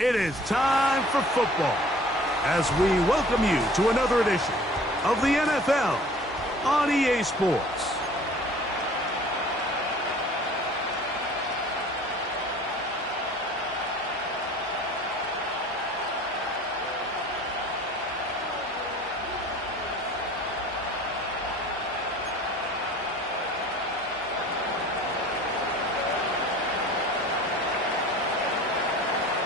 It is time for football as we welcome you to another edition of the NFL on EA Sports.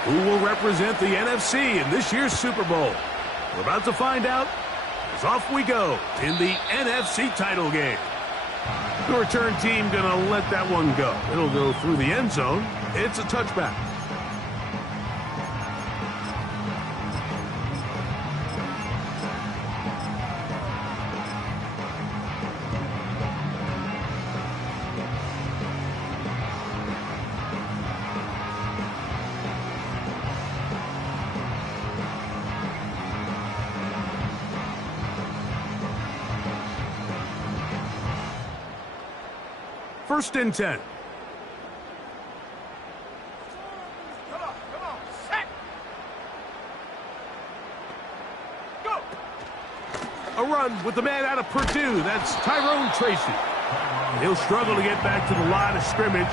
Who will represent the NFC in this year's Super Bowl? We're about to find out as off we go in the NFC title game. The return team going to let that one go. It'll go through the end zone. It's a touchback. First and 10. Come on, set. Go. A run with the man out of Purdue. That's Tyrone Tracy. He'll struggle to get back to the line of scrimmage.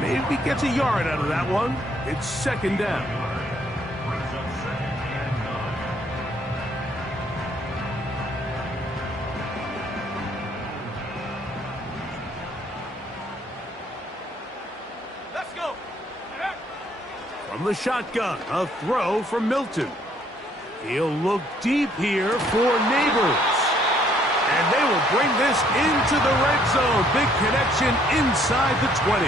Maybe gets a yard out of that one. It's second down. From the shotgun, a throw from Milton. He'll look deep here for Neighbors. And they will bring this into the red zone. Big connection inside the 20.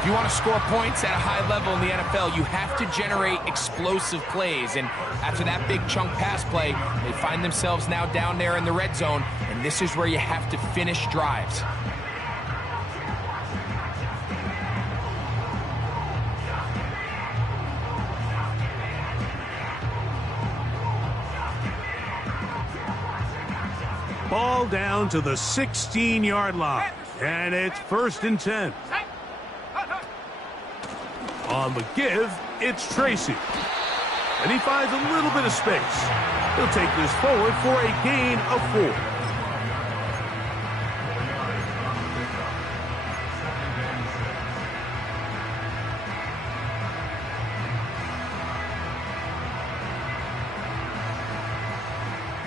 If you want to score points at a high level in the NFL, you have to generate explosive plays. And after that big chunk pass play, they find themselves now down there in the red zone. And this is where you have to finish drives. Ball down to the 16-yard line, and it's first and 10. On the give, it's Tracy. And he finds a little bit of space. He'll take this forward for a gain of 4.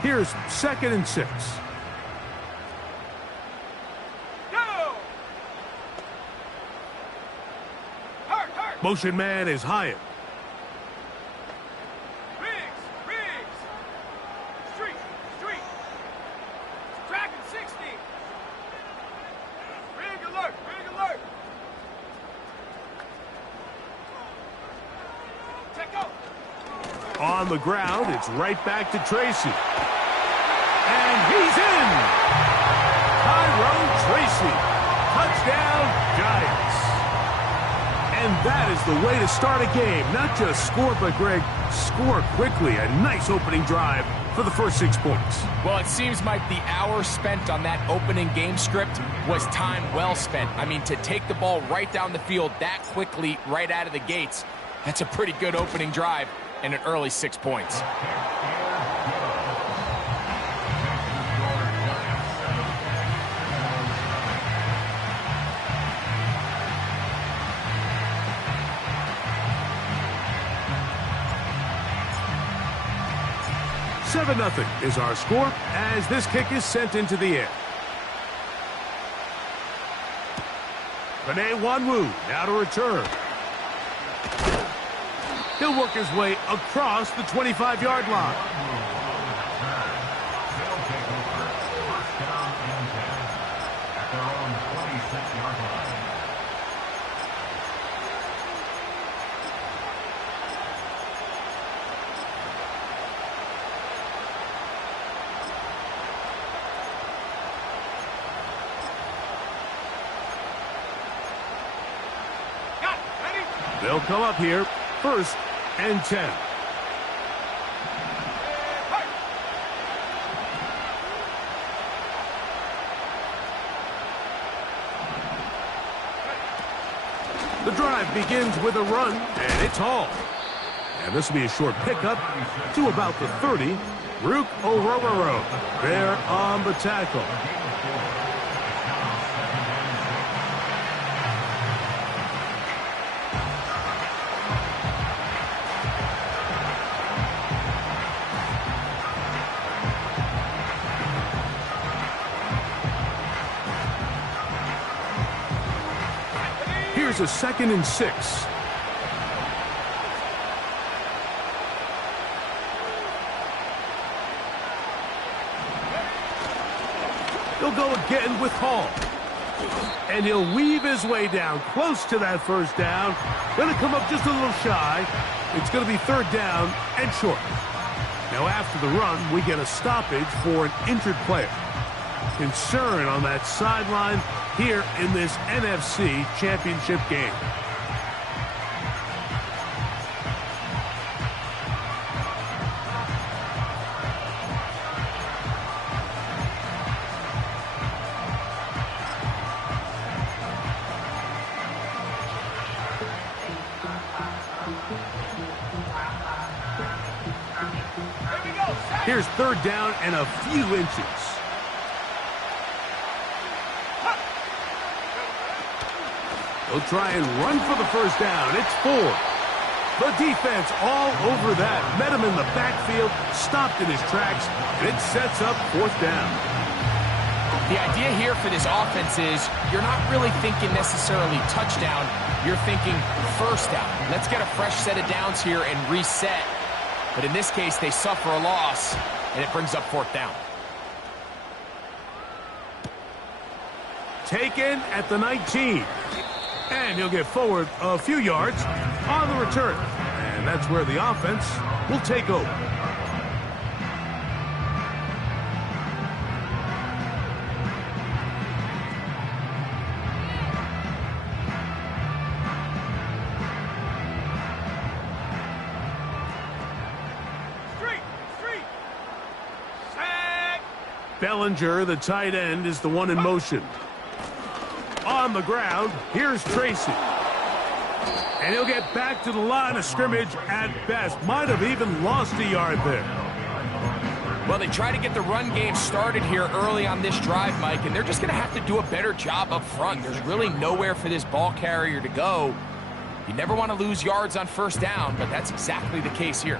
Here's second and 6. Motion man is Hyatt. Riggs. Street. Tracking 60. Rig alert. Check out. On the ground, it's right back to Tracy. And he's in! Tyrone Tracy. Touchdown, Giants. And that is the way to start a game. Not just score, but, Greg, score quickly. A nice opening drive for the first 6 points. Well, it seems like the hour spent on that opening game script was time well spent. I mean, to take the ball right down the field that quickly right out of the gates, that's a pretty good opening drive and an early 6 points. Seven 0 is our score as this kick is sent into the air. Penei Wanwu now to return. He'll work his way across the 25-yard line. They'll come up here, first and 10. The The drive begins with a run, and it's hauled. And this will be a short pickup to about the 30. Rook Orororo there on the tackle. Here's a 2nd and 6. He'll go again with Hall. And he'll weave his way down close to that first down. Going to come up just a little shy. It's going to be 3rd down and short. Now after the run, we get a stoppage for an injured player. Concern on that sideline here in this NFC Championship game. Here's 3rd down and a few inches. He'll try and run for the first down. It's 4. The defense all over that. Met him in the backfield, stopped in his tracks, and it sets up 4th down. The idea here for this offense is you're not really thinking necessarily touchdown. You're thinking first down. Let's get a fresh set of downs here and reset. But in this case, they suffer a loss, and it brings up 4th down. Taken at the 19. And he'll get forward a few yards on the return. And that's where the offense will take over. Bellinger, the tight end, is the one in motion. On the ground, here's Tracy. And he'll get back to the line of scrimmage at best. Might have even lost a yard there. Well, they try to get the run game started here early on this drive, Mike, and they're just going to have to do a better job up front. There's really nowhere for this ball carrier to go. You never want to lose yards on first down, but that's exactly the case here.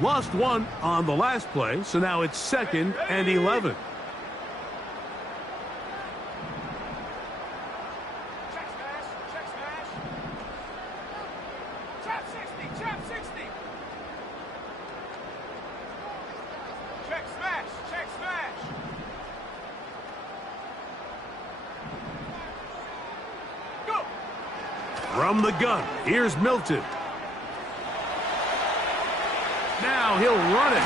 Lost 1 on the last play, so now it's 2nd and 11. From the gun, here's Milton. Now he'll run it.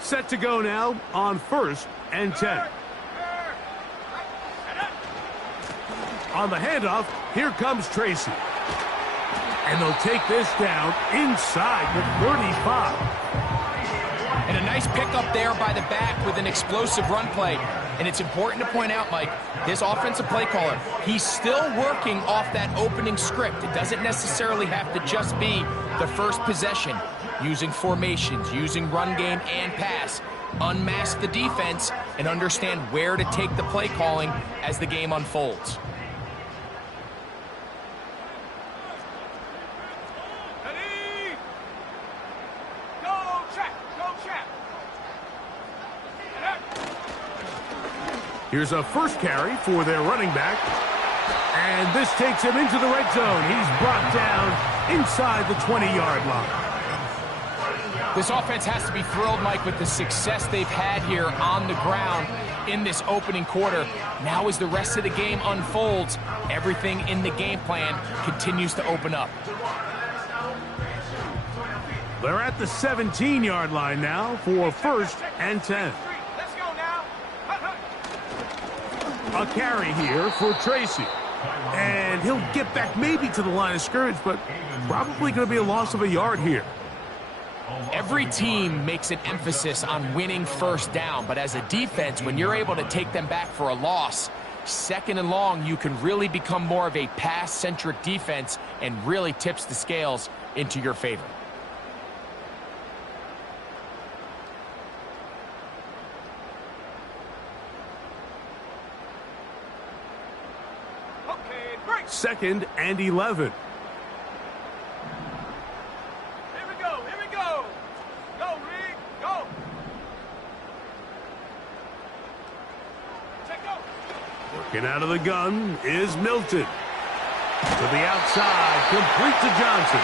Set to go now on 1st and 10. On the handoff, here comes Tracy. And they'll take this down inside the 35. And a nice pickup there by the back with an explosive run play. And it's important to point out, Mike, this offensive play caller, he's still working off that opening script. It doesn't necessarily have to just be the first possession. Using formations, using run game and pass. Unmask the defense and understand where to take the play calling as the game unfolds. Here's a first carry for their running back. And this takes him into the red zone. He's brought down inside the 20-yard line. This offense has to be thrilled, Mike, with the success they've had here on the ground in this opening quarter. Now as the rest of the game unfolds, everything in the game plan continues to open up. They're at the 17-yard line now for first and 10. Let's go now. A carry here for Tracy. And he'll get back maybe to the line of scrimmage, but probably going to be a loss of a yard here. Every team makes an emphasis on winning first down, but as a defense, when you're able to take them back for a loss, second and long, you can really become more of a pass-centric defense and really tips the scales into your favor. Okay, break. Second and 11. Here we go. Here we go. Go, Reed. Go. Check go. Working out of the gun is Milton. To the outside, complete to Johnson.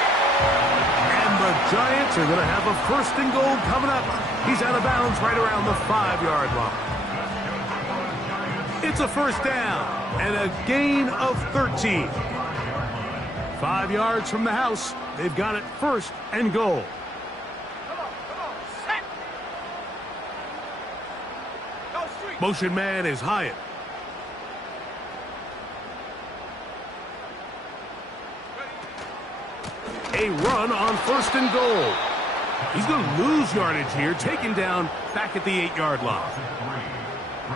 And the Giants are going to have a first and goal coming up. He's out of bounds right around the 5-yard line. It's a first down and a gain of 13. 5 yards from the house. They've got it first and goal. Come on. Set. Go, street. Motion man is Hyatt. A run on first and goal. He's going to lose yardage here, taken down back at the 8-yard line.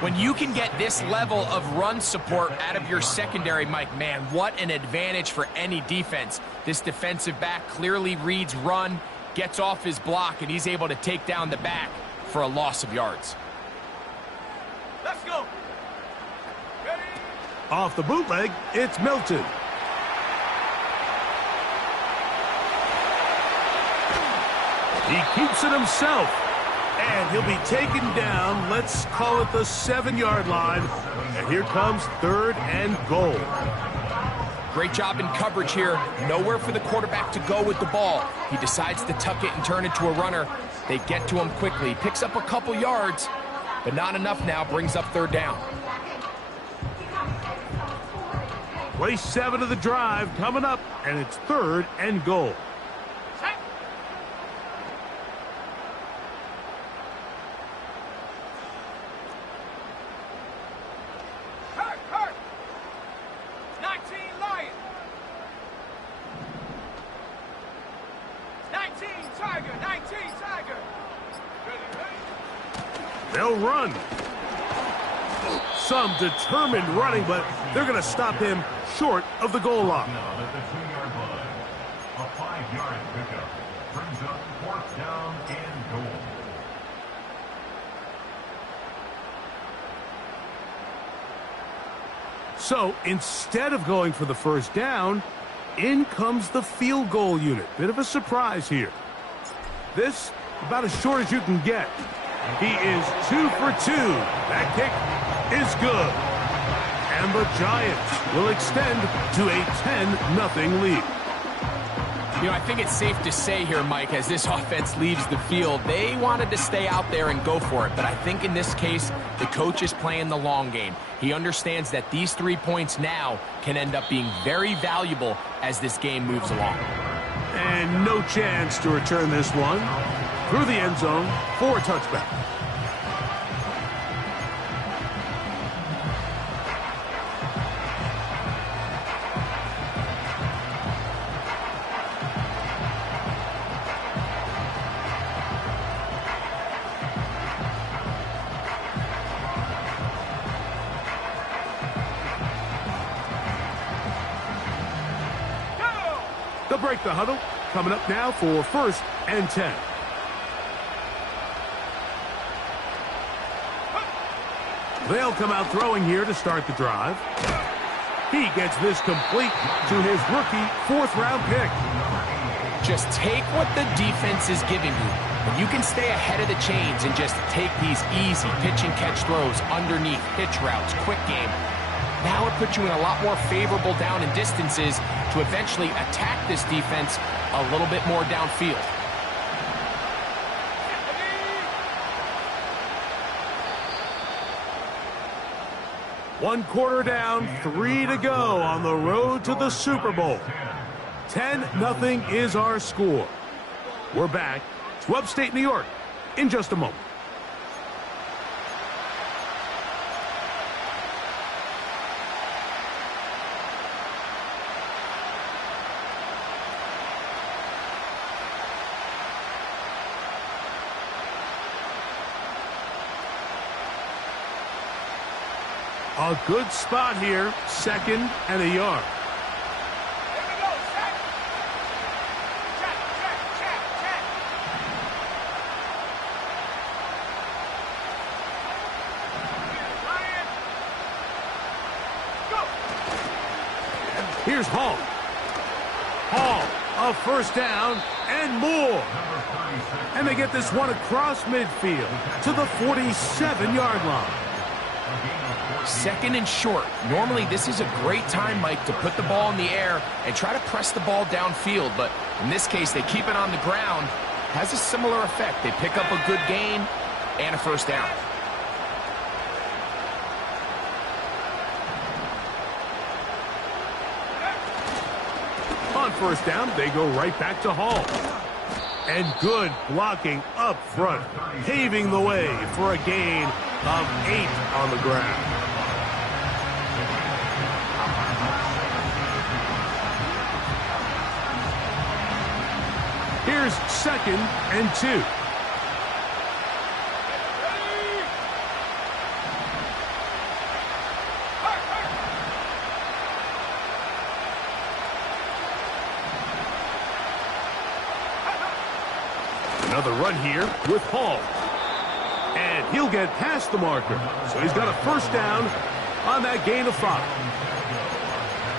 When you can get this level of run support out of your secondary, Mike, man, what an advantage for any defense. This defensive back clearly reads run, gets off his block, and he's able to take down the back for a loss of yards. Let's go. Ready. Off the bootleg, it's Milton. He keeps it himself, and he'll be taken down, let's call it the 7-yard line, and here comes third and goal. Great job in coverage here. Nowhere for the quarterback to go with the ball. He decides to tuck it and turn it to a runner. They get to him quickly. Picks up a couple yards, but not enough now. Brings up third down. Play 7 of the drive coming up, and it's third and goal. Set. Hurt. 19 Lion. 19 Tiger. 19 Tiger. Ready. They'll run. Some determined running, but they're going to stop him short of the goal line. Now at the 2-yard line, a 5-yard pickup brings up fourth down and goal. So instead of going for the first down, in comes the field goal unit. Bit of a surprise here. This about as short as you can get. He is 2 for 2. That kick is good. And the Giants will extend to a 10-0 lead. You know, I think it's safe to say here, Mike, as this offense leaves the field, they wanted to stay out there and go for it. But I think in this case, the coach is playing the long game. He understands that these 3 points now can end up being very valuable as this game moves along. And no chance to return this one through the end zone for a touchback. They'll break the huddle. Coming up now for first and 10. They'll come out throwing here to start the drive. He gets this complete to his rookie 4th-round pick. Just take what the defense is giving you. When you can stay ahead of the chains and just take these easy pitch and catch throws underneath, hitch routes, quick game, now it puts you in a lot more favorable down and distances to eventually attack this defense a little bit more downfield. One quarter down, 3 to go on the road to the Super Bowl. 10-0 is our score. We're back to upstate New York in just a moment. A good spot here, 2nd and a yard. Here we go, check. Check, check, check, check. Ryan. Go. Here's Hall. Hall, a first down and more. And they get this one across midfield to the 47-yard line. 2nd and short. Normally, this is a great time, Mike, to put the ball in the air and try to press the ball downfield. But in this case, they keep it on the ground. Has a similar effect. They pick up a good gain and a first down. On first down, they go right back to Hall. And good blocking up front, paving the way for a gain of 8 on the ground. Here's 2nd and 2. Another run here with Hall. And he'll get past the marker. So he's got a first down on that gain of 5.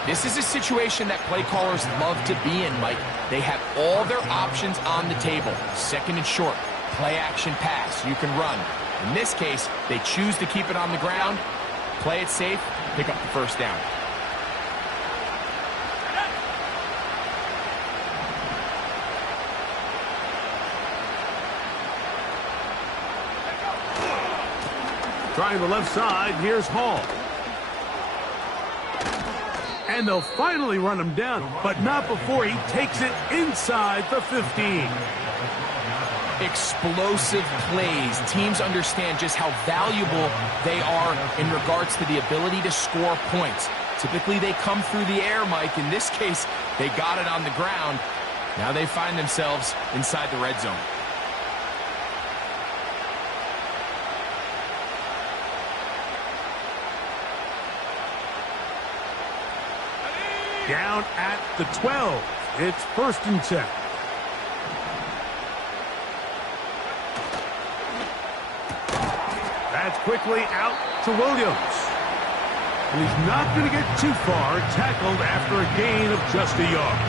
This is a situation that play callers love to be in, Mike. They have all their options on the table. 2nd and short, play action pass, you can run. In this case, they choose to keep it on the ground, play it safe, pick up the first down. Trying the left side, here's Hall. And they'll finally run him down, but not before he takes it inside the 15. Explosive plays. Teams understand just how valuable they are in regards to the ability to score points. Typically, they come through the air, Mike. In this case, they got it on the ground. Now they find themselves inside the red zone. Down at the 12. It's 1st and 10. That's quickly out to Williams. And he's not going to get too far, tackled after a gain of just a yard.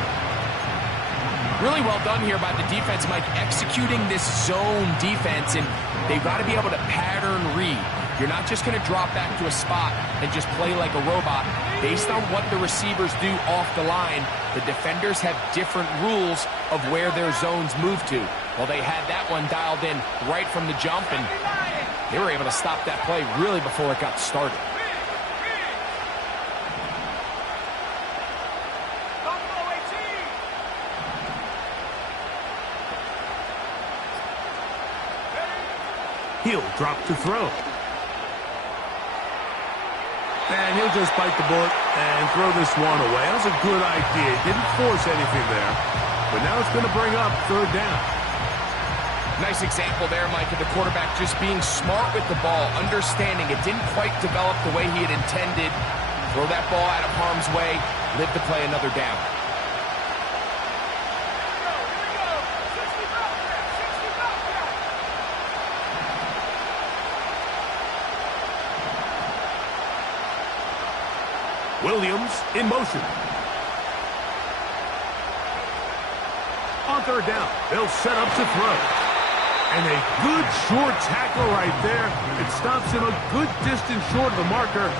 Really well done here by the defense, Mike, executing this zone defense, and they've got to be able to pattern read. You're not just going to drop back to a spot and just play like a robot. Based on what the receivers do off the line, the defenders have different rules of where their zones move to. Well, they had that one dialed in right from the jump, and they were able to stop that play really before it got started. He'll drop to throw. And he'll just bite the bullet and throw this one away. That was a good idea. Didn't force anything there. But now it's going to bring up 3rd down. Nice example there, Mike, of the quarterback just being smart with the ball, understanding it didn't quite develop the way he had intended. Throw that ball out of harm's way, live to play another down. Williams in motion. On 3rd down, they'll set up to throw. And a good short tackle right there. It stops him a good distance short of the marker.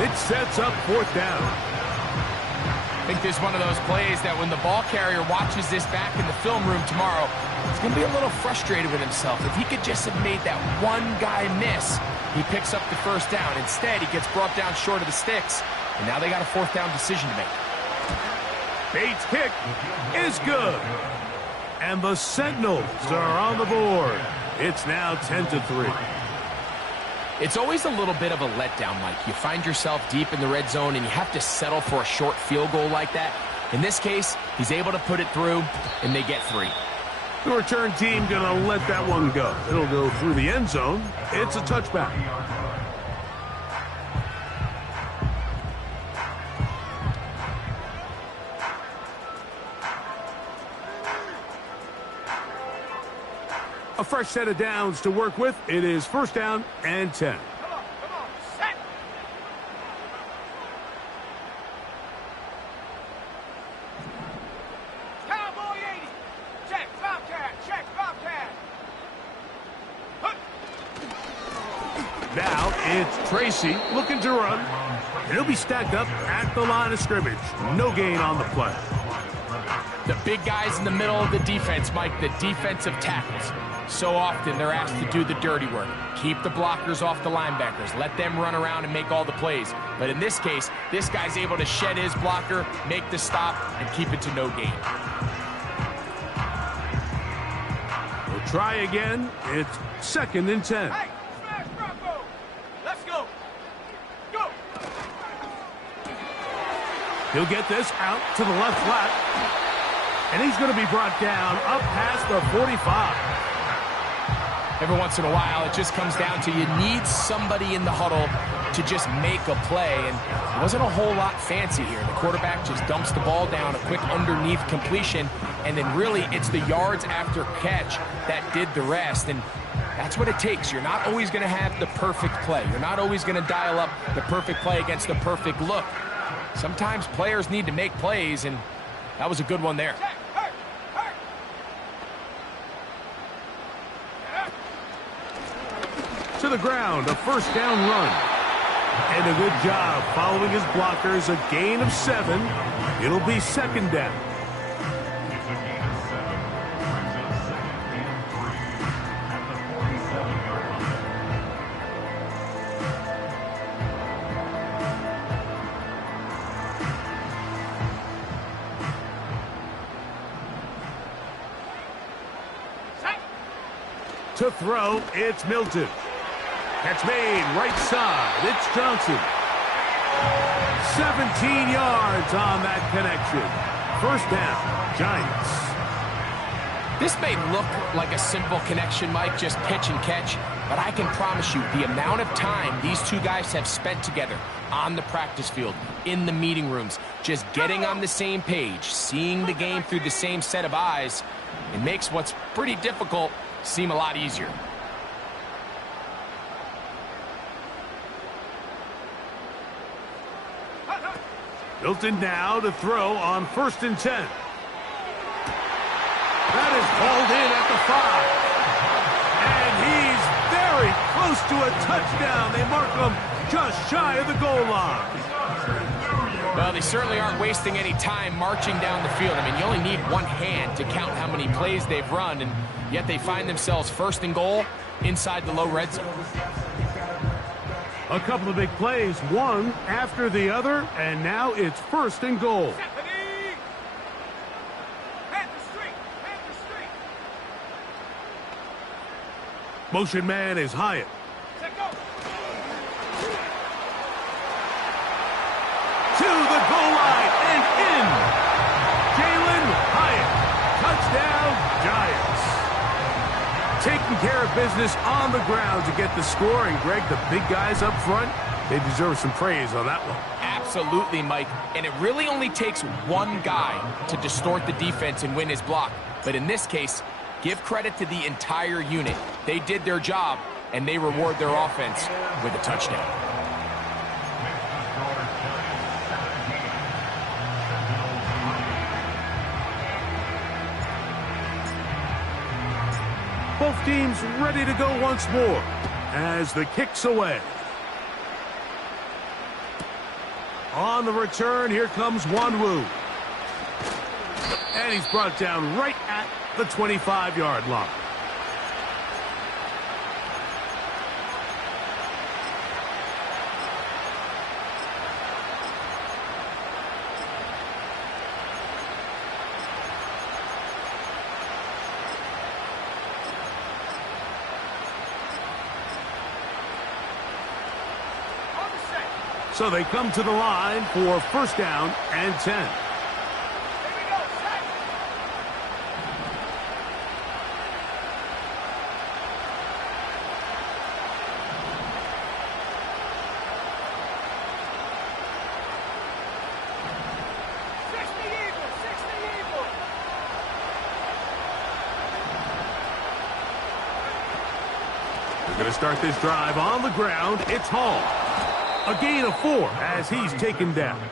It sets up 4th down. I think this is one of those plays that when the ball carrier watches this back in the film room tomorrow, he's going to be a little frustrated with himself. If he could just have made that one guy miss, he picks up the first down. Instead, he gets brought down short of the sticks. And now they got a 4th down decision to make. Bates' kick is good. And the Sentinels are on the board. It's now 10-3. It's always a little bit of a letdown, Mike. You find yourself deep in the red zone and you have to settle for a short field goal like that. In this case, he's able to put it through, and they get 3. The return team gonna let that one go. It'll go through the end zone. It's a touchback. A fresh set of downs to work with. It is first down and 10. Come on, set. Cowboy 80. Check, Bobcat, check, Bobcat. Now it's Tracy looking to run. He'll be stacked up at the line of scrimmage. No gain on the play. The big guys in the middle of the defense, Mike, the defensive tackles. So often they're asked to do the dirty work. Keep the blockers off the linebackers. Let them run around and make all the plays. But in this case, this guy's able to shed his blocker, make the stop, and keep it to no gain. We'll try again. It's second and 10. Hey, smash Bronco. Let's go. Go. He'll get this out to the left flat. And he's going to be brought down up past the 45. Every once in a while, it just comes down to you need somebody in the huddle to just make a play, and it wasn't a whole lot fancy here. The quarterback just dumps the ball down, a quick underneath completion, and then really it's the yards after catch that did the rest, and that's what it takes. You're not always going to have the perfect play. You're not always going to dial up the perfect play against the perfect look. Sometimes players need to make plays, and that was a good one there. Check, hurt, hurt. To the ground, a first down run. And a good job following his blockers, a gain of 7. It'll be second down. It's a gain of 7. Brings up second and 3 at the 47-yard line. Set. To throw, it's Milton. Catch made, right side. It's Johnson. 17 yards on that connection. First down, Giants. This may look like a simple connection, Mike, just pitch and catch, but I can promise you the amount of time these two guys have spent together on the practice field, in the meeting rooms, just getting on the same page, seeing the game through the same set of eyes, it makes what's pretty difficult seem a lot easier. Milton now to throw on first and 10. That is called in at the 5. And he's very close to a touchdown. They mark him just shy of the goal line. Well, they certainly aren't wasting any time marching down the field. I mean, you only need one hand to count how many plays they've run, and yet they find themselves first and goal inside the low red zone. A couple of big plays, one after the other, and now it's first and goal. Stephanie. Panther Street. Panther Street. Motion man is Hyatt. Set go. To the goal line and in. Jalen Hyatt. Touchdown, Giants. Taking care of business on the ground to get the score. And, Greg, the big guys up front, they deserve some praise on that one. Absolutely, Mike. And it really only takes one guy to distort the defense and win his block. But in this case, give credit to the entire unit. They did their job, and they reward their offense with a touchdown. Both teams ready to go once more as the kick's away. On the return, here comes Wanwu. And he's brought down right at the 25-yard line. So they come to the line for first down and 10. Here we go, set. They're going to start this drive on the ground. It's Hall. A gain of 4 as he's taken down. A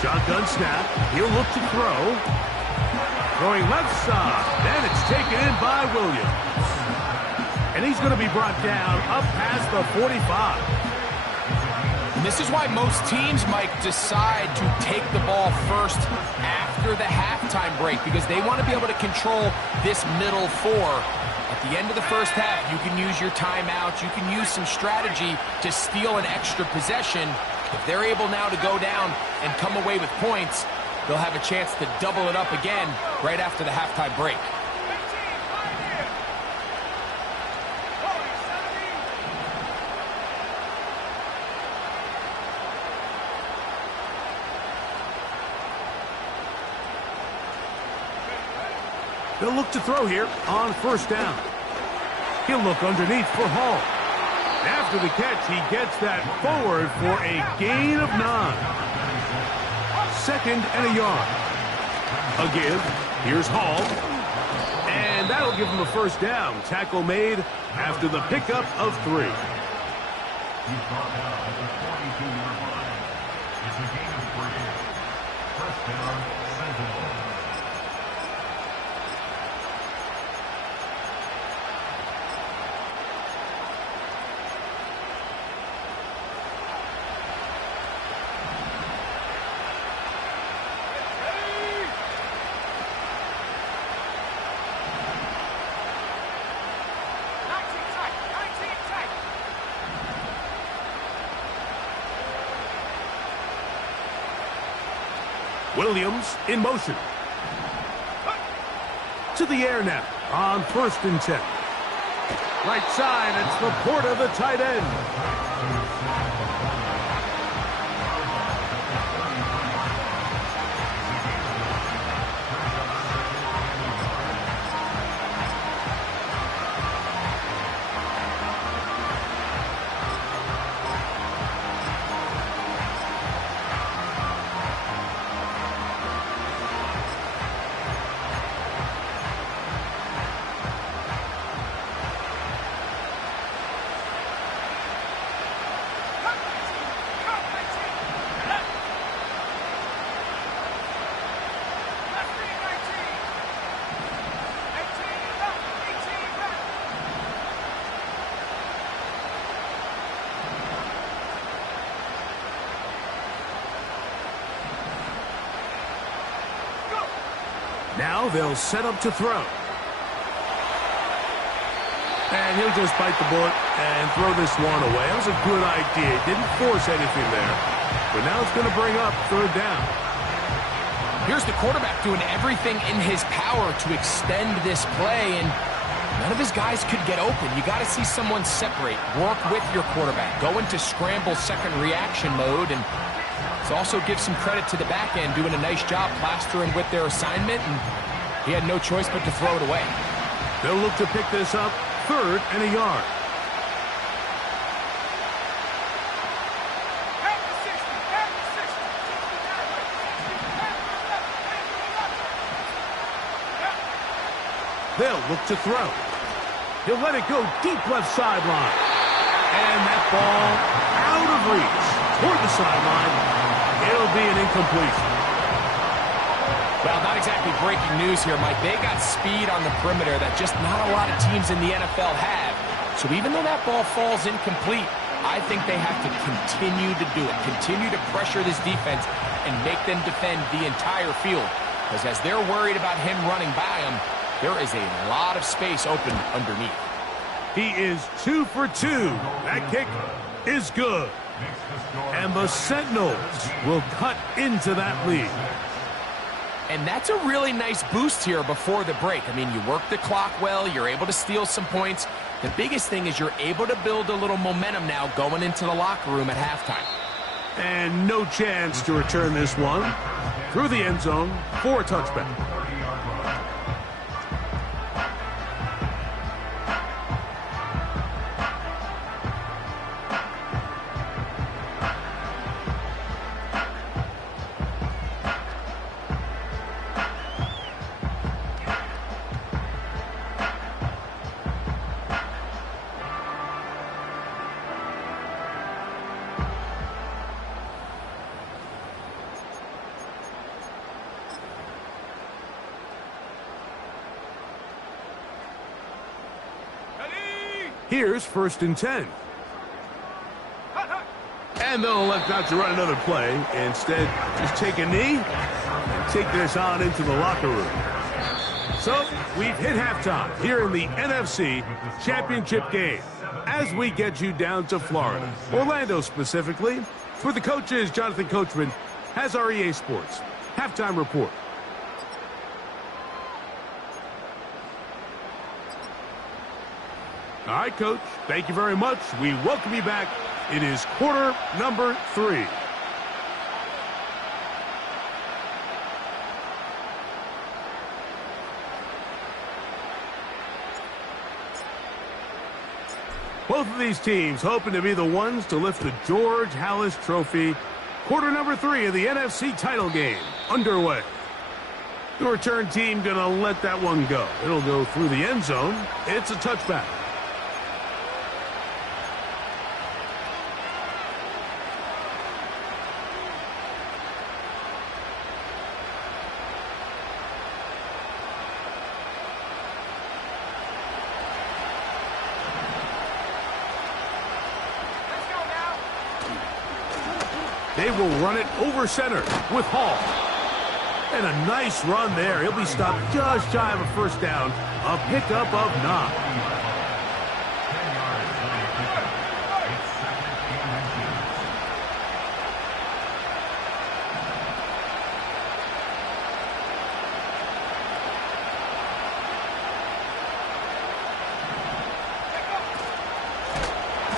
shotgun snap. He'll look to throw. Throwing left side. Then it's taken in by Williams. And he's going to be brought down up past the 45. And this is why most teams, Mike, decide to take the ball first after the halftime break, because they want to be able to control this middle 4. At the end of the first half, you can use your timeouts. You can use some strategy to steal an extra possession. If they're able now to go down and come away with points, they'll have a chance to double it up again right after the halftime break. They'll look to throw here on first down. He'll look underneath for Hall. After the catch, he gets that forward for a gain of 9. Second and a yard. A give. Here's Hall. And that'll give him a first down. Tackle made after the pickup of 3. He's brought down at the 42-yard line. It's a gain of 3. First down, Sentinel. Williams in motion. To the air now on first and 10. Right side, it's Laporta, the tight end. Now they'll set up to throw. And he'll just bite the bullet and throw this one away. That was a good idea. Didn't force anything there. But now it's going to bring up third down. Here's the quarterback doing everything in his power to extend this play, and none of his guys could get open. You got to see someone separate, work with your quarterback, go into scramble second reaction mode, and also give some credit to the back end, doing a nice job plastering with their assignment, and he had no choice but to throw it away. They'll look to pick this up, third and a yard. They'll look to throw. He'll let it go deep left sideline. And that ball out of reach toward the sideline. It'll be an incompletion. Well, not exactly breaking news here, Mike. They got speed on the perimeter that just not a lot of teams in the NFL have. So even though that ball falls incomplete, I think they have to continue to do it, continue to pressure this defense and make them defend the entire field. Because as they're worried about him running by them, there is a lot of space open underneath. He is 2 for 2. That kick is good. And And the Sentinels will cut into that lead. And that's a really nice boost here before the break. I mean, you work the clock well, you're able to steal some points. The biggest thing is you're able to build a little momentum now going into the locker room at halftime. And no chance to return this one through the end zone for a touchback. Here's 1st and 10. And they'll elect not to run another play. Instead, just take a knee and take this on into the locker room. So, we've hit halftime here in the NFC Championship game as we get you down to Florida, Orlando specifically, where the coaches, Jonathan Coachman, has our EA Sports halftime report. All right, Coach, thank you very much. We welcome you back. It is quarter number 3. Both of these teams hoping to be the ones to lift the George Halas Trophy. Quarter number 3 of the NFC title game underway. The return team going to let that one go. It'll go through the end zone. It's a touchback. They will run it over center with Hall. And a nice run there. He'll be stopped just shy of a first down. A pickup of 9.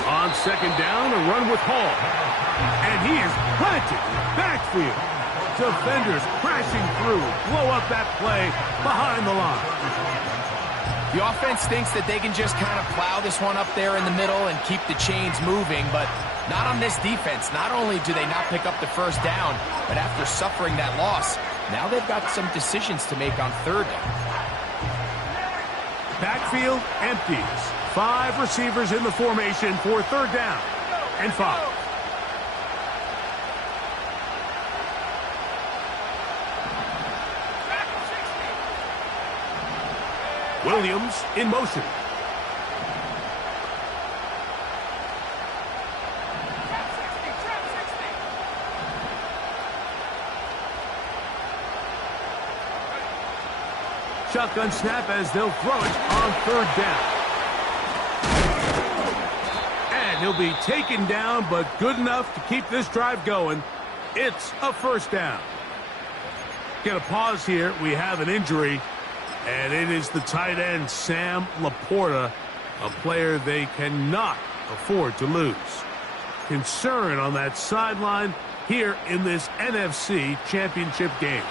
On 2nd down, a run with Hall. And he is planted in the backfield. Defenders crashing through, blow up that play behind the line. The offense thinks that they can just kind of plow this one up there in the middle and keep the chains moving, but not on this defense. Not only do they not pick up the first down, but after suffering that loss, now they've got some decisions to make on 3rd down. Backfield empties. 5 receivers in the formation for 3rd down and 5. Williams in motion. Shotgun snap as they'll throw it on 3rd down. And he'll be taken down, but good enough to keep this drive going. It's a 1st down. Get a pause here. We have an injury. And it is the tight end, Sam Laporta, a player they cannot afford to lose. Concern on that sideline here in this NFC Championship game.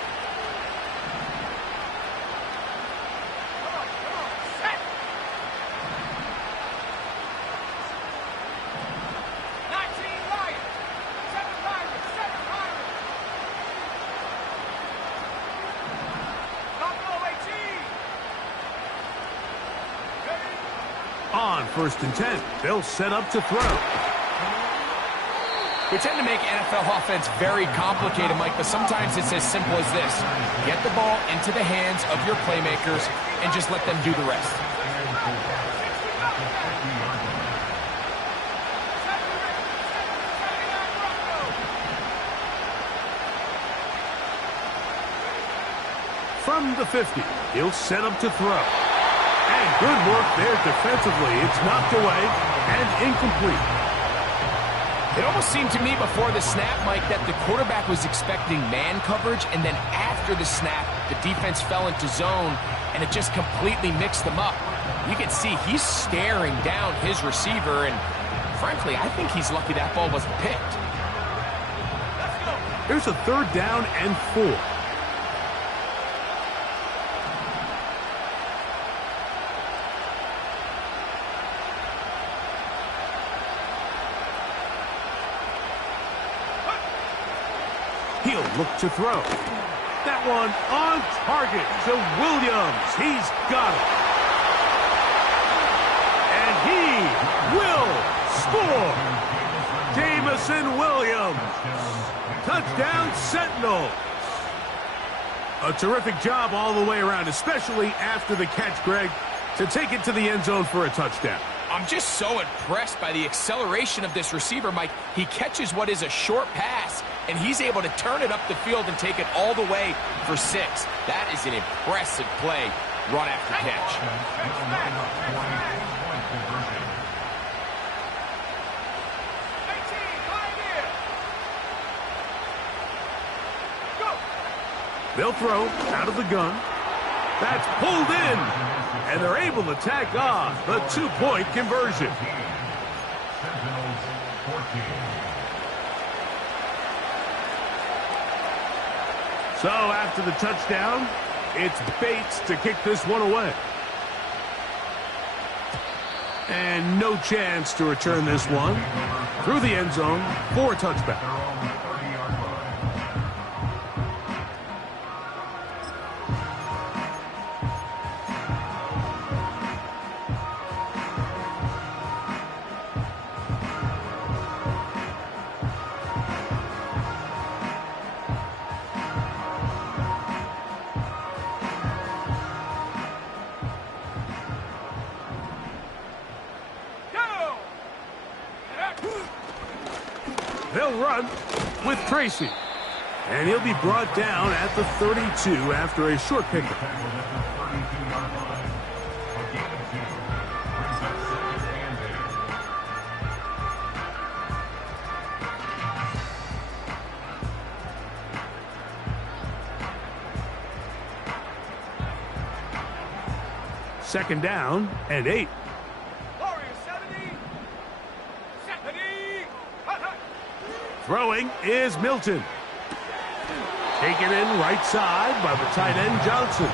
On 1st and 10, they'll set up to throw. We tend to make NFL offense very complicated, Mike, but sometimes it's as simple as this. Get the ball into the hands of your playmakers and just let them do the rest. From the 50, he'll set up to throw. And good work there defensively. It's knocked away and incomplete. It almost seemed to me before the snap, Mike, that the quarterback was expecting man coverage, and then after the snap, the defense fell into zone, and it just completely mixed them up. You can see he's staring down his receiver, and frankly, I think he's lucky that ball wasn't picked. Here's a 3rd down and 4. He'll look to throw. That one on target to Williams. He's got it. And he will score. Jameson Williams. Touchdown Sentinels. A terrific job all the way around, especially after the catch, Greg, to take it to the end zone for a touchdown. I'm just so impressed by the acceleration of this receiver, Mike. He catches what is a short pass, and he's able to turn it up the field and take it all the way for 6. That is an impressive play, run after catch. They'll throw out of the gun. That's pulled in, and they're able to tack on the 2-point conversion. So after the touchdown, it's Bates to kick this one away. And no chance to return this one through the end zone for a touchback. They'll run with Tracy. And he'll be brought down at the 32 after a short pickup. Second down and 8. Throwing is Milton. Taken in right side by the tight end Johnson.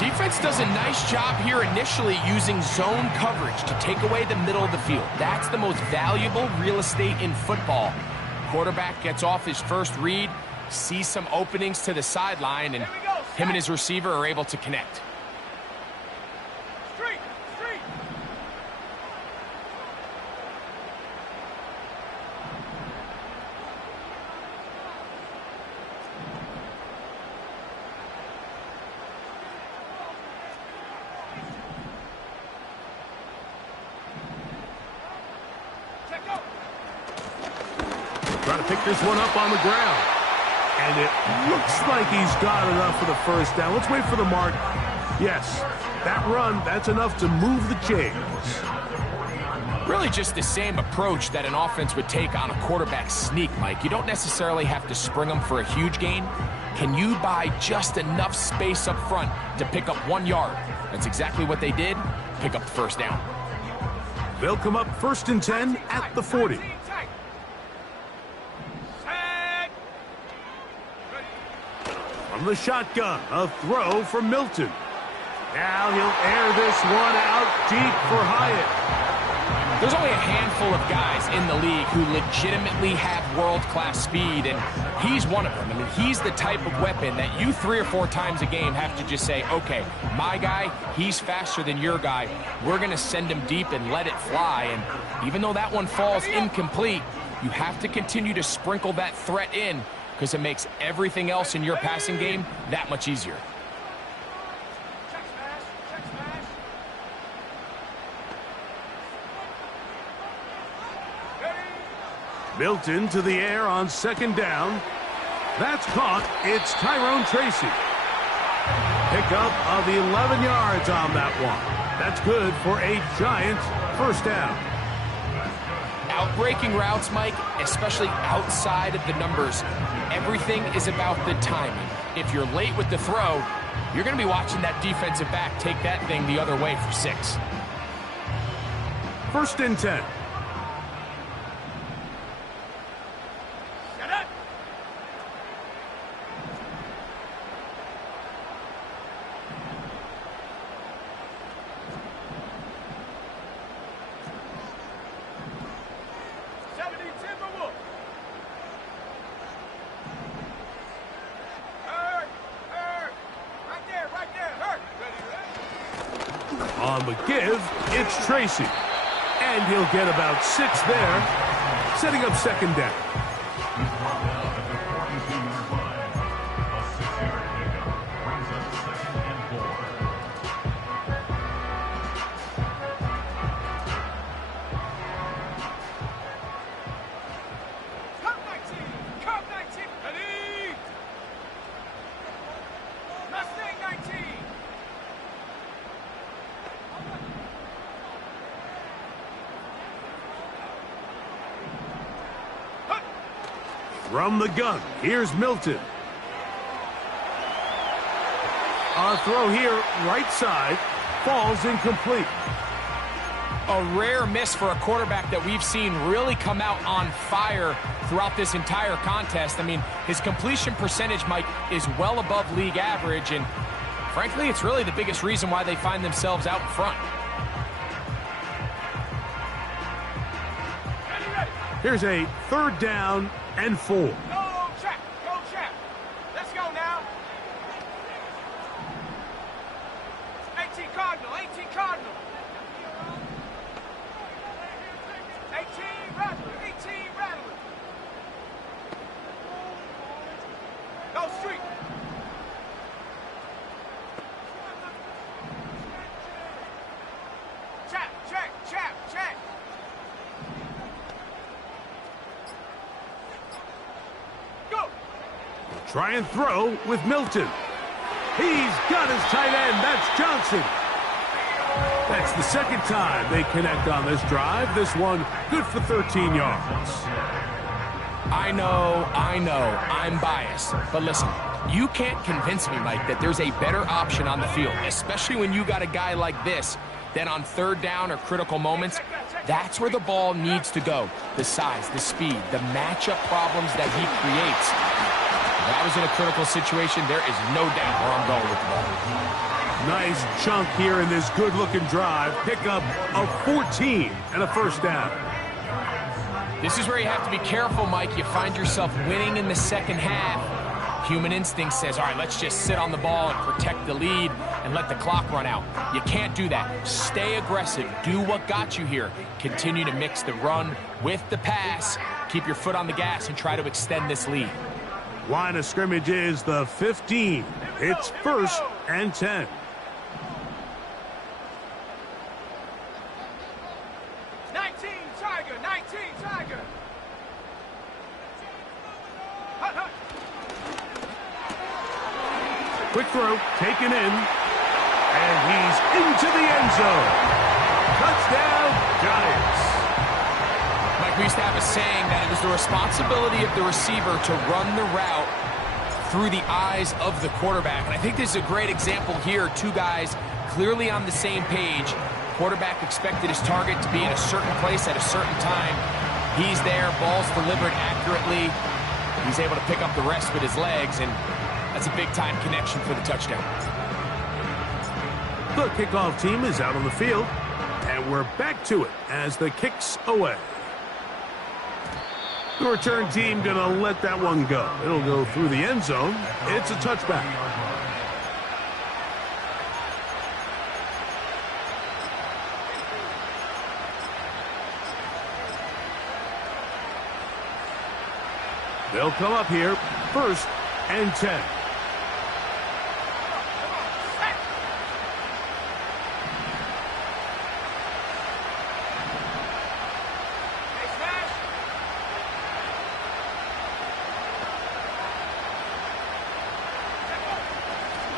Defense does a nice job here initially using zone coverage to take away the middle of the field. That's the most valuable real estate in football. Quarterback gets off his first read, sees some openings to the sideline, and him and his receiver are able to connect. Trying to pick this one up on the ground. And it looks like he's got enough for the first down. Let's wait for the mark. Yes, that run, that's enough to move the chains. Really just the same approach that an offense would take on a quarterback sneak, Mike. You don't necessarily have to spring them for a huge gain. Can you buy just enough space up front to pick up 1 yard? That's exactly what they did. Pick up the first down. They'll come up 1st and 10 at the 40. From the shotgun, a throw from Milton. Now he'll air this one out deep for Hyatt. There's only a handful of guys in the league who legitimately have world-class speed, and he's one of them. I mean, he's the type of weapon that you 3 or 4 times a game have to just say, okay, my guy, he's faster than your guy. We're going to send him deep and let it fly. And even though that one falls incomplete, you have to continue to sprinkle that threat in, because it makes everything else in your passing game that much easier. Milton to the air on 2nd down. That's caught. It's Tyrone Tracy. Pickup of 11 yards on that one. That's good for a Giants first down. breaking routes, Mike, especially outside of the numbers, everything is about the timing. If you're late with the throw, you're going to be watching that defensive back take that thing the other way for 6. 1st and 10. Shut up. On the give, it's Tracy. And he'll get about 6 there, setting up 2nd down. He's brought down at the 42-yard line. A 6-yard pickup brings up 2nd and 4. Come 19. Come 19. Ready. Mustang 19. From the gun, here's Milton. On a throw here, right side, falls incomplete. A rare miss for a quarterback that we've seen really come out on fire throughout this entire contest. I mean, his completion percentage, Mike, is well above league average, and frankly, it's really the biggest reason why they find themselves out in front. Here's a 3rd down and 4. Go check. Go check. Let's go now. 18 Cardinal. 18 Cardinal. 18 Rattler. 18 Rattler. Go street. Check. Check. Check. Check. Go. Try and throw with Milton. He's got his tight end. That's Johnson. That's the 2nd time they connect on this drive. This one good for 13 yards. I know, I'm biased. But listen, you can't convince me, Mike, that there's a better option on the field, especially when you got a guy like this, that on 3rd down or critical moments, that's where the ball needs to go. The size, the speed, the matchup problems that he creates. If I was in a critical situation, there is no doubt where I'm going with the ball. Nice chunk here in this good-looking drive. Pick up a 14 and a 1st down. This is where you have to be careful, Mike. You find yourself winning in the 2nd half. Human instinct says, all right, let's just sit on the ball and protect the lead and let the clock run out. You can't do that. Stay aggressive. Do what got you here. Continue to mix the run with the pass. Keep your foot on the gas and try to extend this lead. Line of scrimmage is the 15. It's 1st and 10. 19 Tiger. 19 Tiger. Hut, hut. Quick throw, taken in, and he's into the end zone. Touchdown, Giants. Mike, we used to have a saying that it was the responsibility of the receiver to run the route through the eyes of the quarterback. And I think this is a great example here. 2 guys clearly on the same page. Quarterback expected his target to be in a certain place at a certain time. He's there, ball's delivered accurately. He's able to pick up the rest with his legs, and that's a big-time connection for the touchdown. The kickoff team is out on the field, and we're back to it as the kick's away. The return team going to let that one go. It'll go through the end zone. It's a touchback. They'll come up here, 1st and 10.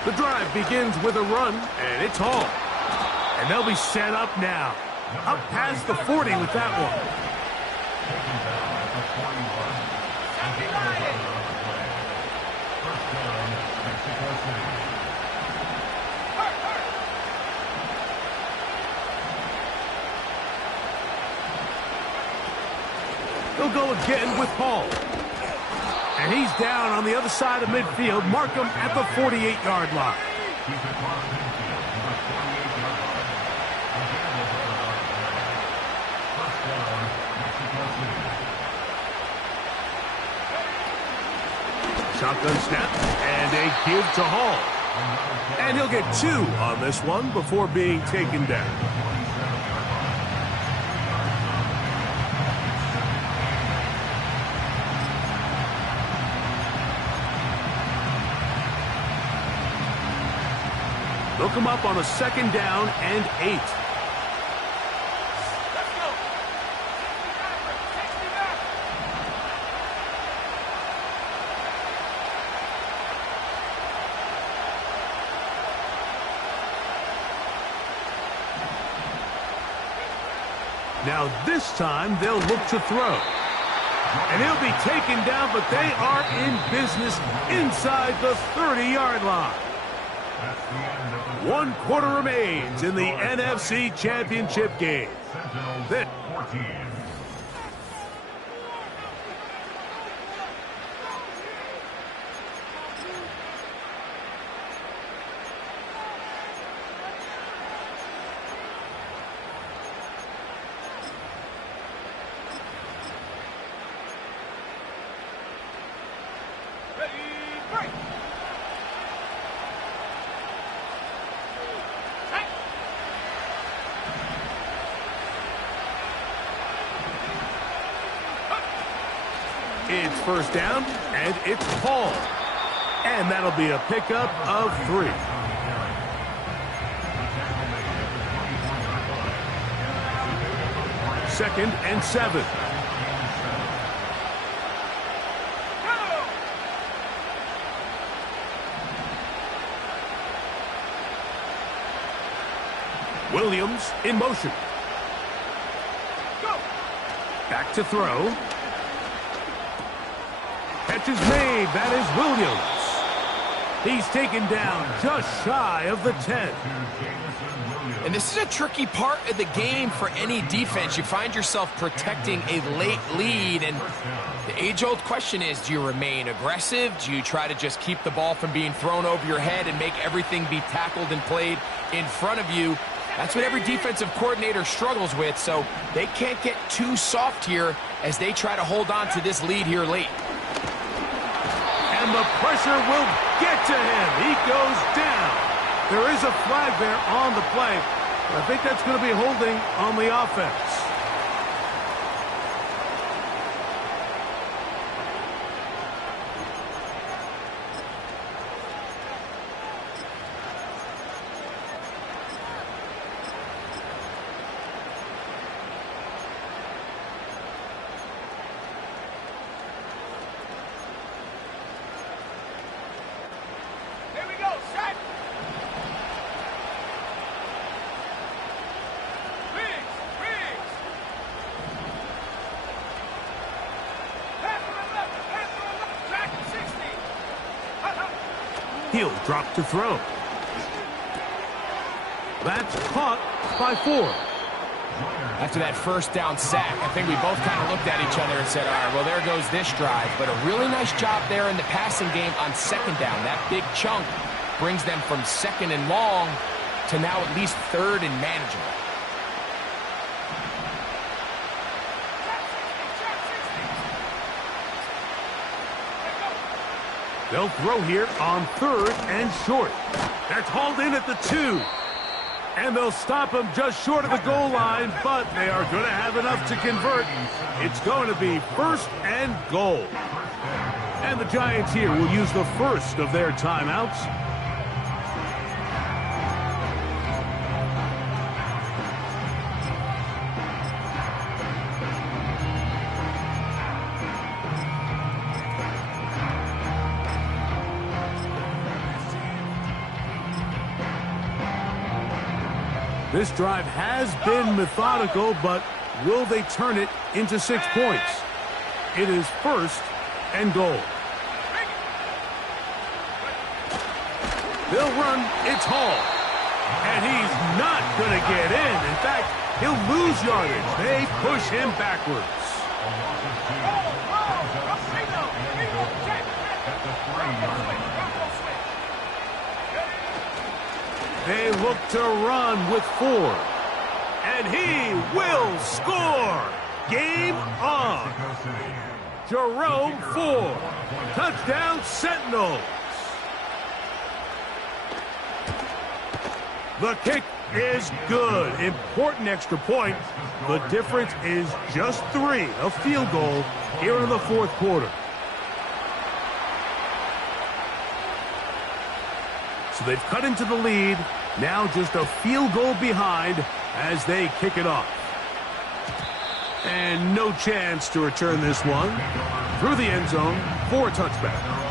The drive begins with a run, and it's Hall. And they'll be set up now. Up past the 40 with that one. He'll go again with Hall. And he's down on the other side of midfield. Mark him at the 48-yard line. Shotgun snap and a give to Hall. And he'll get 2 on this one before being taken down. They'll come up on a 2nd down and 8. Let's go. 69. Now this time they'll look to throw. And he'll be taken down, but they are in business inside the 30-yard line. 1 quarter remains in the NFC Championship game. This It's 1st down, and it's Hall. And that'll be a pickup of 3. Second and 7. Williams in motion. Go. Back to throw. Catch is made. That is Williams. He's taken down just shy of the 10. And this is a tricky part of the game for any defense. You find yourself protecting a late lead, and the age-old question is, do you remain aggressive? Do you try to just keep the ball from being thrown over your head and make everything be tackled and played in front of you? That's what every defensive coordinator struggles with, so they can't get too soft here as they try to hold on to this lead here late. And the pressure will get to him. He goes down. There is a flag there on the play. I think that's going to be holding on the offense. He'll drop to throw. That's caught by 4. After that 1st down sack, I think we both kind of looked at each other and said, all right, well, there goes this drive. But a really nice job there in the passing game on 2nd down. That big chunk brings them from 2nd and long to now at least 3rd and manageable. They'll throw here on 3rd and short. That's hauled in at the 2. And they'll stop him just short of the goal line, but they are going to have enough to convert. It's going to be 1st and goal. And the Giants here will use the first of their timeouts. This drive has been methodical, but will they turn it into 6 points? It is 1st and goal. They'll run. It's Hall. And he's not going to get in. In fact, he'll lose yardage. They push him backwards. They look to run with 4. And he will score. Game on. Jerome Ford. Touchdown Sentinels. The kick is good. Important extra point. The difference is just 3. A field goal here in the 4th quarter. So they've cut into the lead. Now just a field goal behind as they kick it off. And no chance to return this one. Through the end zone for a touchback.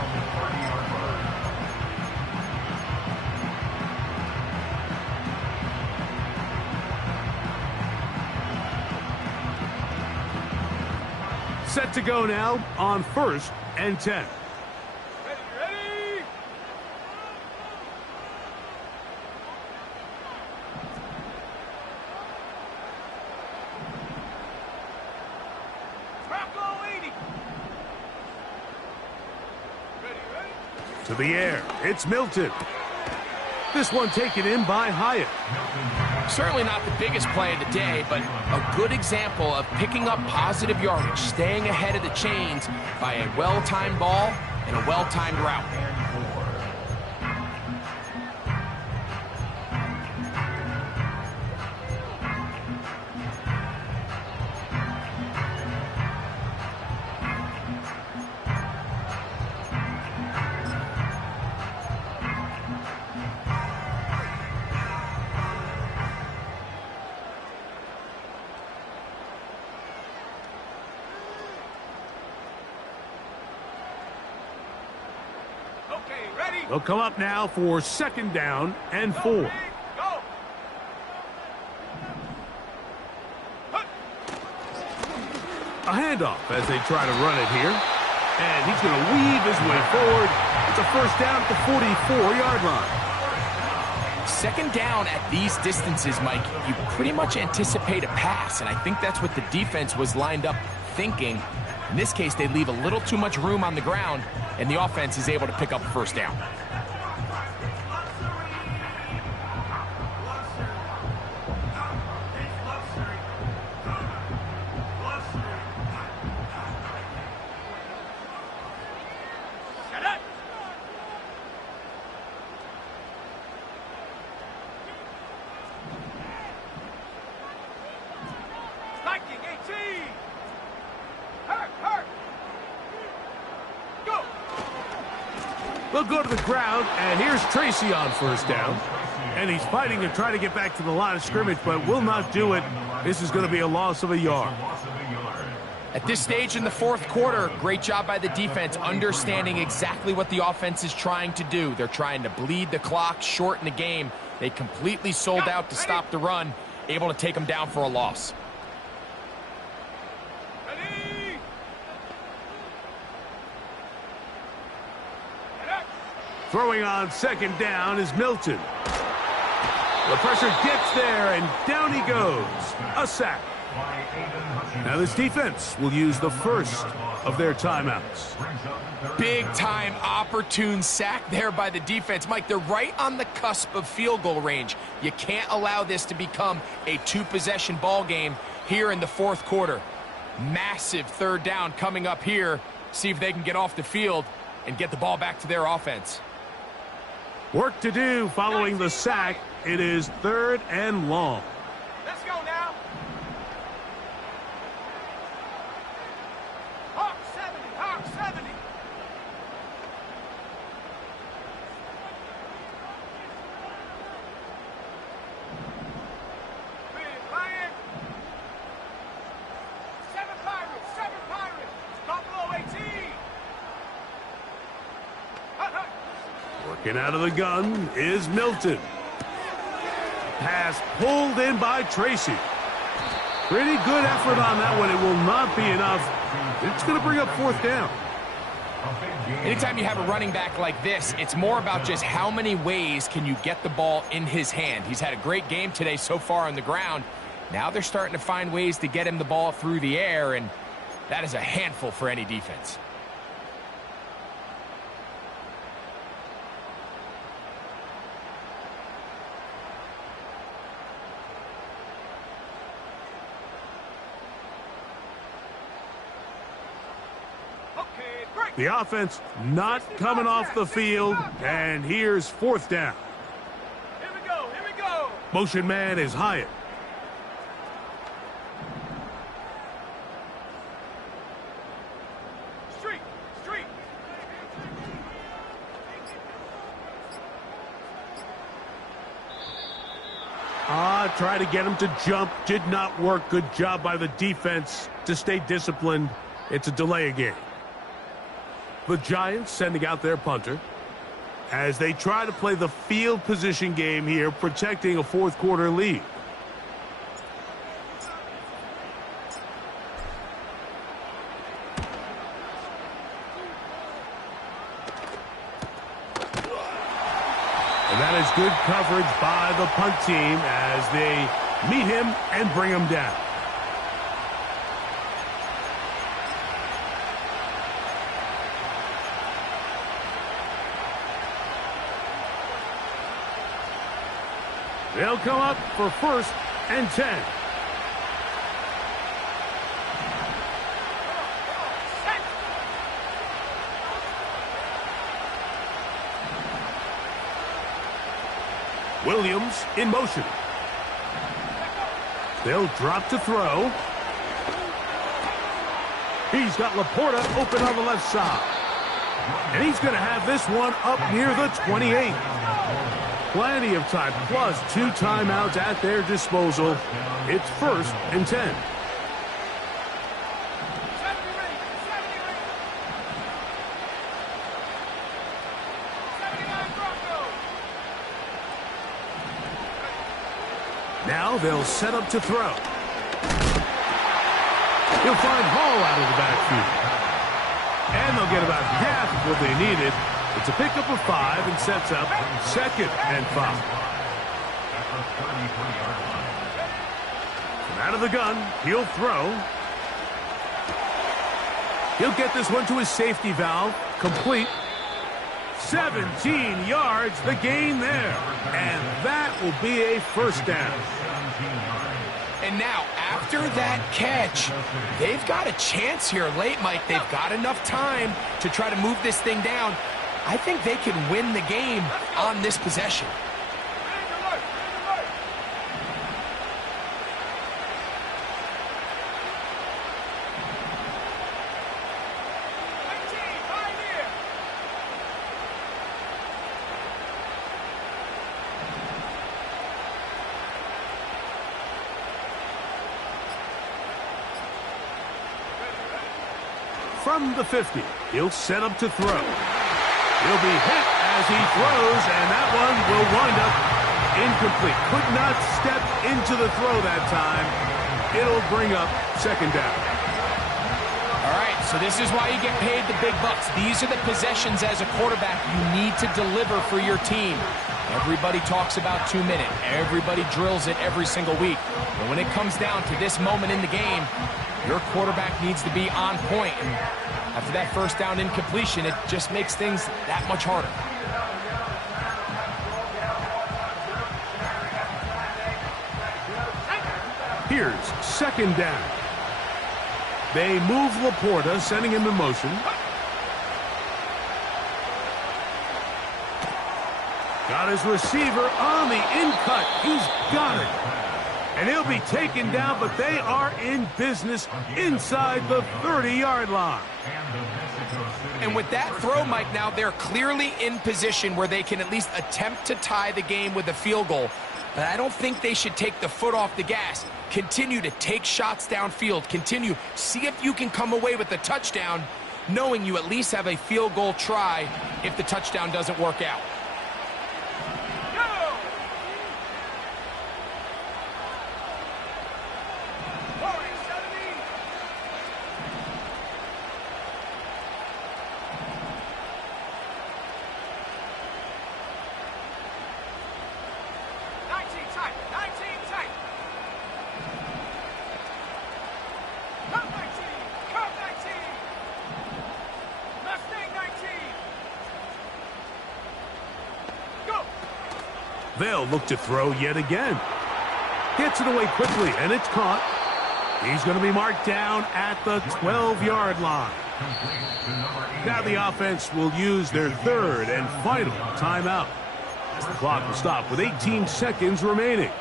Set to go now on 1st and 10. Ready? Bronco 80. Ready? To the air, it's Milton. This one taken in by Hyatt. Certainly not the biggest play of the day, but a good example of picking up positive yardage, staying ahead of the chains by a well-timed ball and a well-timed route. Okay, ready? They'll come up now for 2nd down and 4. Go. A handoff as they try to run it here. And he's going to weave his way forward. It's a 1st down at the 44-yard line. 2nd down at these distances, Mike, you pretty much anticipate a pass, and I think that's what the defense was lined up thinking. In this case, they leave a little too much room on the ground, and the offense is able to pick up a 1st down. Shut up. Striking 18. Hurt. Go. They'll go to the ground, and here's Tracy on 1st down. And he's fighting to try to get back to the line of scrimmage, but will not do it. This is going to be a loss of a yard. At this stage in the 4th quarter, great job by the defense understanding exactly what the offense is trying to do. They're trying to bleed the clock, shorten the game. They completely sold out to stop the run, able to take them down for a loss. Ready? Throwing on 2nd down is Milton. The pressure gets there, and down he goes. A sack. Now this defense will use the 1st of their timeouts. Big-time opportune sack there by the defense. Mike, they're right on the cusp of field goal range. You can't allow this to become a 2-possession ball game here in the 4th quarter. Massive 3rd down coming up here. See if they can get off the field and get the ball back to their offense. Work to do following the sack. It is 3rd and long. Let's go now. Hawk 70. Big Lion. 7 Pirates. Buffalo 18. Hut. Working out of the gun is Milton. Pass pulled in by Tracy. Pretty good effort on that one. It will not be enough. It's going to bring up fourth down. Anytime you have a running back like this, it's more about just how many ways can you get the ball in his hand. He's had a great game today so far on the ground. Now they're starting to find ways to get him the ball through the air, and that is a handful for any defense. The offense not coming off the field, and here's fourth down. Here we go, here we go. Motion man is Hyatt. Street, street. Try to get him to jump. Did not work. Good job by the defense to stay disciplined. It's a delay of game. The Giants sending out their punter as they try to play the field position game here, protecting a fourth quarter lead. And that is good coverage by the punt team as they meet him and bring him down. They'll come up for 1st and 10. Williams in motion. They'll drop to throw. He's got Laporta open on the left side. And he's going to have this one up near the 28. Plenty of time, plus 2 timeouts at their disposal. It's 1st and 10. Now they'll set up to throw. He'll find Hall out of the backfield. And they'll get about half of what they needed. It's a pickup of 5 and sets up 2nd and 5. From out of the gun, he'll throw. He'll get this one to his safety valve. Complete. 17 yards, the gain there. And that will be a 1st down. And now, after that catch, they've got a chance here late, Mike. They've got enough time to try to move this thing down. I think they can win the game on this possession. From the 50, he'll set up to throw. He'll be hit as he throws, and that one will wind up incomplete. Could not step into the throw that time. It'll bring up 2nd down. All right, so this is why you get paid the big bucks. These are the possessions as a quarterback you need to deliver for your team. Everybody talks about 2-minute. Everybody drills it every single week. But when it comes down to this moment in the game, your quarterback needs to be on point. And after that 1st down incompletion, it just makes things that much harder. Here's 2nd down. They move Laporta, sending him in motion. Got his receiver on the in-cut. He's got it. And he'll be taken down, but they are in business inside the 30-yard line. And with that throw, Mike, now they're clearly in position where they can at least attempt to tie the game with a field goal. But I don't think they should take the foot off the gas. Continue to take shots downfield. Continue. See if you can come away with a touchdown, knowing you at least have a field goal try if the touchdown doesn't work out. They'll look to throw yet again. Gets it away quickly, and it's caught. He's going to be marked down at the 12-yard line. Now the offense will use their third and final timeout, as the clock will stop with 18 seconds remaining.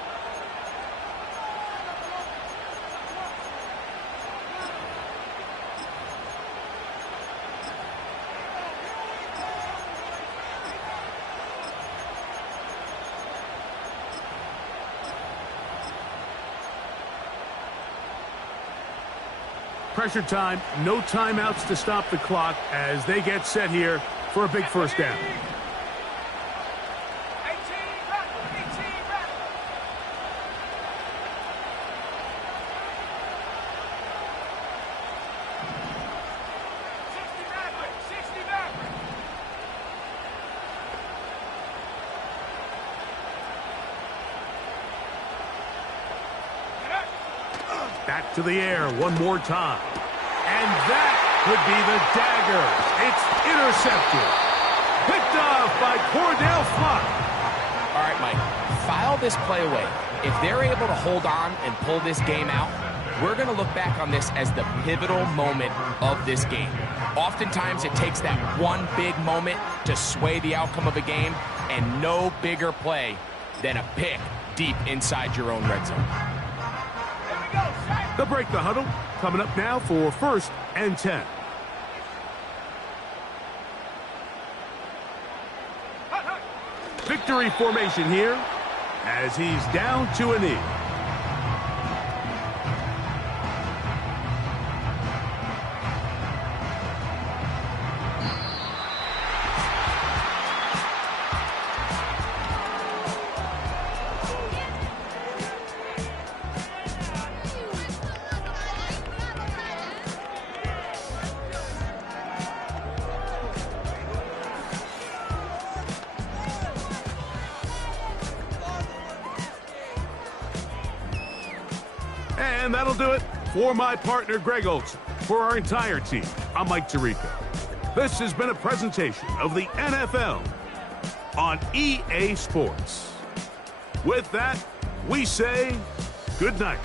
Pressure time, no timeouts to stop the clock as they get set here for a big first down. 18 back, 18 back. 60 back, 60 back. Back to the air one more time. And that could be the dagger. It's intercepted. Picked off by Cordell Flott. All right, Mike, file this play away. If they're able to hold on and pull this game out, we're going to look back on this as the pivotal moment of this game. Oftentimes, it takes that one big moment to sway the outcome of a game, and no bigger play than a pick deep inside your own red zone. They'll break the huddle. Coming up now for 1st and 10. Victory formation here as he's down to a knee. And that'll do it for my partner, Greg Olson. For our entire team, I'm Mike Tirico. This has been a presentation of the NFL on EA Sports. With that, we say good night.